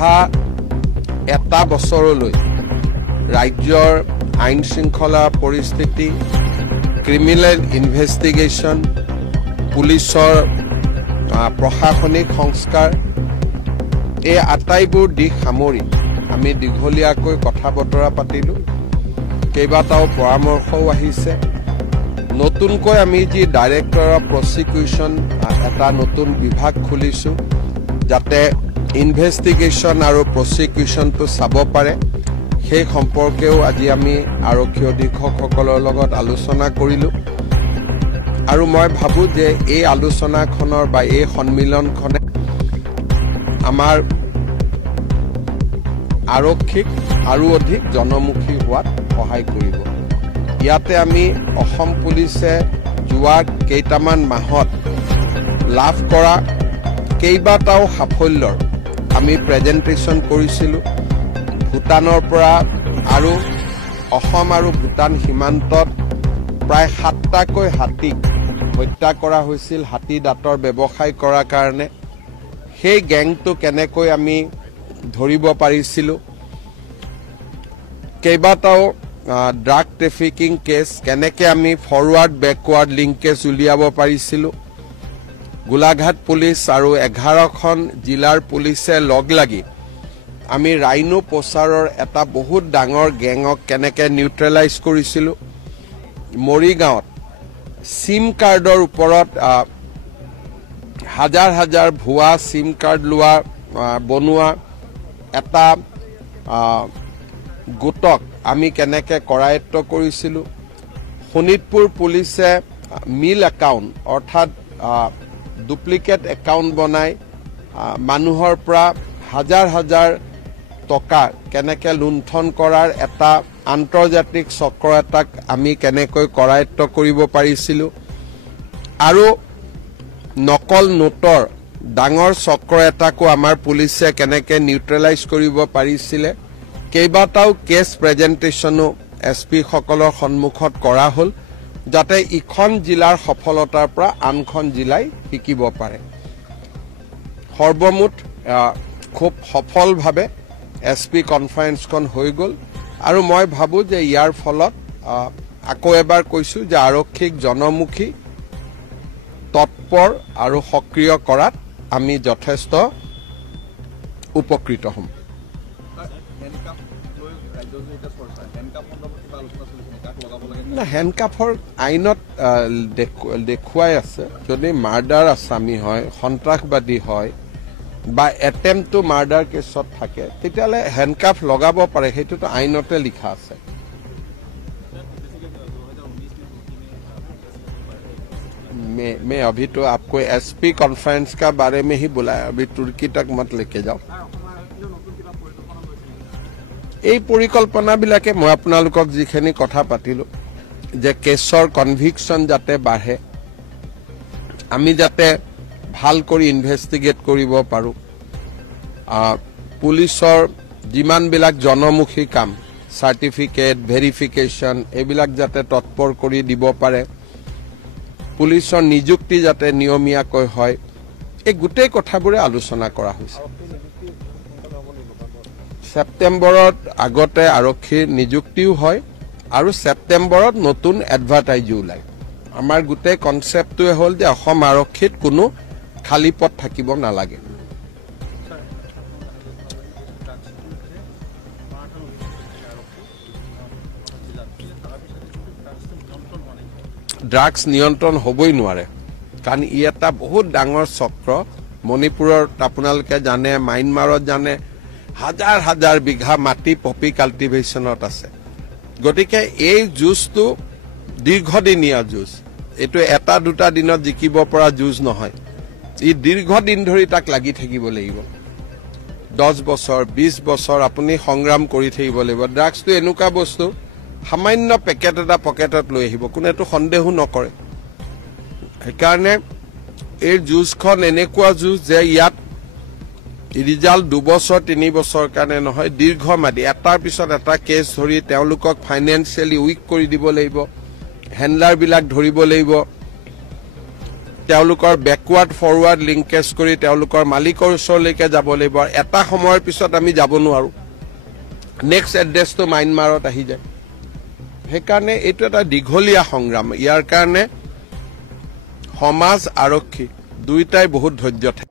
অহা এটা বছৰলৈ ৰাজ্যৰ আইন শৃংখলা পৰিস্থিতি, ক্ৰিমিনেল ইনভেষ্টিগেশ্যন, পুলিচৰ প্ৰশাসনিক সংস্কাৰ, এই আটাইবোৰ দিশ সামৰি আমি দীঘলীয়াকৈ কথা বতৰা পাতিলোঁ। কেইবাটাও পৰামৰ্শও আহিছে। নতুনকৈ আমি যি ডাইৰেক্টৰ অফ প্ৰচিকিউশ্যন এটা নতুন বিভাগ খুলিছোঁ, যাতে ইনভেষ্টিগেশ্যন আৰু প্ৰচিকিউশ্যনটো চাব পাৰে, সেই সম্পৰ্কেও আজি আমি আৰক্ষী অধীক্ষকসকলৰ লগত আলোচনা কৰিলোঁ। আৰু মই ভাবোঁ যে এই আলোচনাখনৰ বা এই সন্মিলনখনে আমাৰ আৰক্ষীক আৰু অধিক জনমুখী হোৱাত সহায় কৰিব। ইয়াতে আমি অসম পুলিচে যোৱা কেইটামান মাহত লাভ কৰা কেইবাটাও সাফল্যৰ আমি প্ৰেজেণ্টেশ্যন কৰিছিলোঁ। ভূটানৰ পৰা আৰু অসম আৰু ভূটান সীমান্তত প্ৰায় 7টাকৈ হাতীক হত্যা কৰা হৈছিল হাতী দাঁতৰ ব্যৱসায় কৰাৰ কাৰণে। সেই গেংটো কেনেকৈ আমি ধৰিব পাৰিছিলোঁ, কেইবাটাও ড্ৰাগ ট্ৰেফিকিং কেছ কেনেকৈ আমি ফৰৱাৰ্ড বেকৱাৰ্ড লিংকেজ উলিয়াব পাৰিছিলোঁ। গোলাঘাট পুলিচ আৰু 11খন জিলাৰ পুলিচে লগ লাগি আমি ৰাইনো প্ৰচাৰৰ এটা বহুত ডাঙৰ গেঙক কেনেকৈ নিউট্ৰেলাইজ কৰিছিলোঁ। মৰিগাঁৱত চিম কাৰ্ডৰ ওপৰত হাজাৰ হাজাৰ ভুৱা চিম কাৰ্ড বনোৱা এটা গোটক আমি কেনেকৈ কৰায়ত্ব কৰিছিলোঁ। শোণিতপুৰ পুলিচে মিল একাউণ্ট অৰ্থাৎ ডুপ্লিকেট একাউণ্ট বনাই মানুহৰ পৰা হাজাৰ হাজাৰ টকা কেনেকৈ লুণ্ঠন কৰাৰ এটা আন্তৰ্জাতিক চক্ৰ এটাক আমি কেনেকৈ কৰায়ত্ব কৰিব পাৰিছিলোঁ। আৰু নকল নোটৰ ডাঙৰ চক্ৰ এটাকো আমাৰ পুলিচে কেনেকৈ নিউট্ৰেলাইজ কৰিব পাৰিছিলে। কেইবাটাও কেছ প্ৰেজেণ্টেশ্যনো SP সকলৰ সন্মুখত কৰা হ'ল, যাতে ইখন জিলাৰ সফলতাৰ পৰা আনখন জিলাই শিকিব পাৰে। সৰ্বমুঠ খুব সফলভাৱে SP কনফাৰেন্সখন হৈ গ'ল। আৰু মই ভাবোঁ যে ইয়াৰ ফলত আকৌ এবাৰ কৈছোঁ যে আৰক্ষীক জনমুখী, তৎপৰ আৰু সক্ৰিয় কৰাত আমি যথেষ্ট উপকৃত হ'ম। হেণ্ডকাফৰ আইনত দেখুৱাই আছে, যদি মাৰ্ডাৰ আছামী হয়, সন্ত্ৰাসবাদী হয় বা এটেম্প টু মাৰ্ডাৰ কেছত থাকে, তেতিয়াহ'লে হেণ্ডকাফ লগাব পাৰে, সেইটোতো আইনতে লিখা আছে। मैं अभी तो आपको SP कॉन्फ्रेंस का बारे में ही बुलाया, अभी तुर्की तक मत लेके जाओ। এই পৰিকল্পনাবিলাকে মই আপোনালোকক যিখিনি কথা পাতিলোঁ যে কেছৰ কনভিকশ্যন যাতে বাঢ়ে, আমি যাতে ভাল কৰি ইনভেষ্টিগেট কৰিব পাৰোঁ, পুলিচৰ যিমানবিলাক জনমুখী কাম, চাৰ্টিফিকেট, ভেৰিফিকেশ্যন, এইবিলাক যাতে তৎপৰ কৰি দিব পাৰে, পুলিচৰ নিযুক্তি যাতে নিয়মীয়াকৈ হয়, এই গোটেই কথাবোৰে আলোচনা কৰা হৈছে। ছেপ্টেম্বৰত আগতে আৰক্ষীৰ নিযুক্তিও হয় আৰু ছেপ্টেম্বৰত নতুন এডভাৰটাইজো ওলায়। আমাৰ গোটেই কনচেপ্টটোৱে হ'ল যে অসম আৰক্ষীত কোনো খালী পথ থাকিব নালাগে। ড্ৰাগছ নিয়ন্ত্ৰণ হ'বই নোৱাৰে, কাৰণ ই এটা বহুত ডাঙৰ চক্ৰ। মণিপুৰত আপোনালোকে জানে, ম্যানমাৰত জানে, হাজাৰ হাজাৰ বিঘা মাটি পপি কাল্টিভেশ্যনত আছে। গতিকে এই যুঁজটো দীৰ্ঘদিনীয়া যুঁজ, এইটো এটা দুটা দিনত জিকিব পৰা যুঁজ নহয়। ই দীৰ্ঘদিন ধৰি তাক লাগি থাকিব লাগিব। 10 বছৰ 20 বছৰ আপুনি সংগ্ৰাম কৰি থাকিব লাগিব। ড্ৰাগছটো এনেকুৱা বস্তু, সামান্য পেকেট এটা পকেটত লৈ আহিব, কোনেতো সন্দেহো নকৰে। সেইকাৰণে এই যুঁজখন এনেকুৱা যুঁজ যে ইয়াত ৰিজাল্ট 2 বছৰ 3 বছৰ কাৰণে নহয়, দীৰ্ঘম্যাদী এটাৰ পিছত এটা কেছ ধৰি তেওঁলোকক ফাইনেন্সিয়েলি উইক কৰি দিব লাগিব, হেণ্ডলাৰবিলাক ধৰিব লাগিব, তেওঁলোকৰ বেকৱাৰ্ড ফৰৱাৰ্ড লিংকেজ কৰি তেওঁলোকৰ মালিকৰ ওচৰলৈকে যাব লাগিব এটা সময়ৰ পিছত আমি যাব নোৱাৰো নেক্সট এড্ৰেছটো মাইনমাৰত আহি যায় সেইকাৰণে এইটো এটা দীঘলীয়া সংগ্ৰাম ইয়াৰ কাৰণে সমাজ আৰক্ষী দুইটাই বহুত ধৈৰ্য থাকে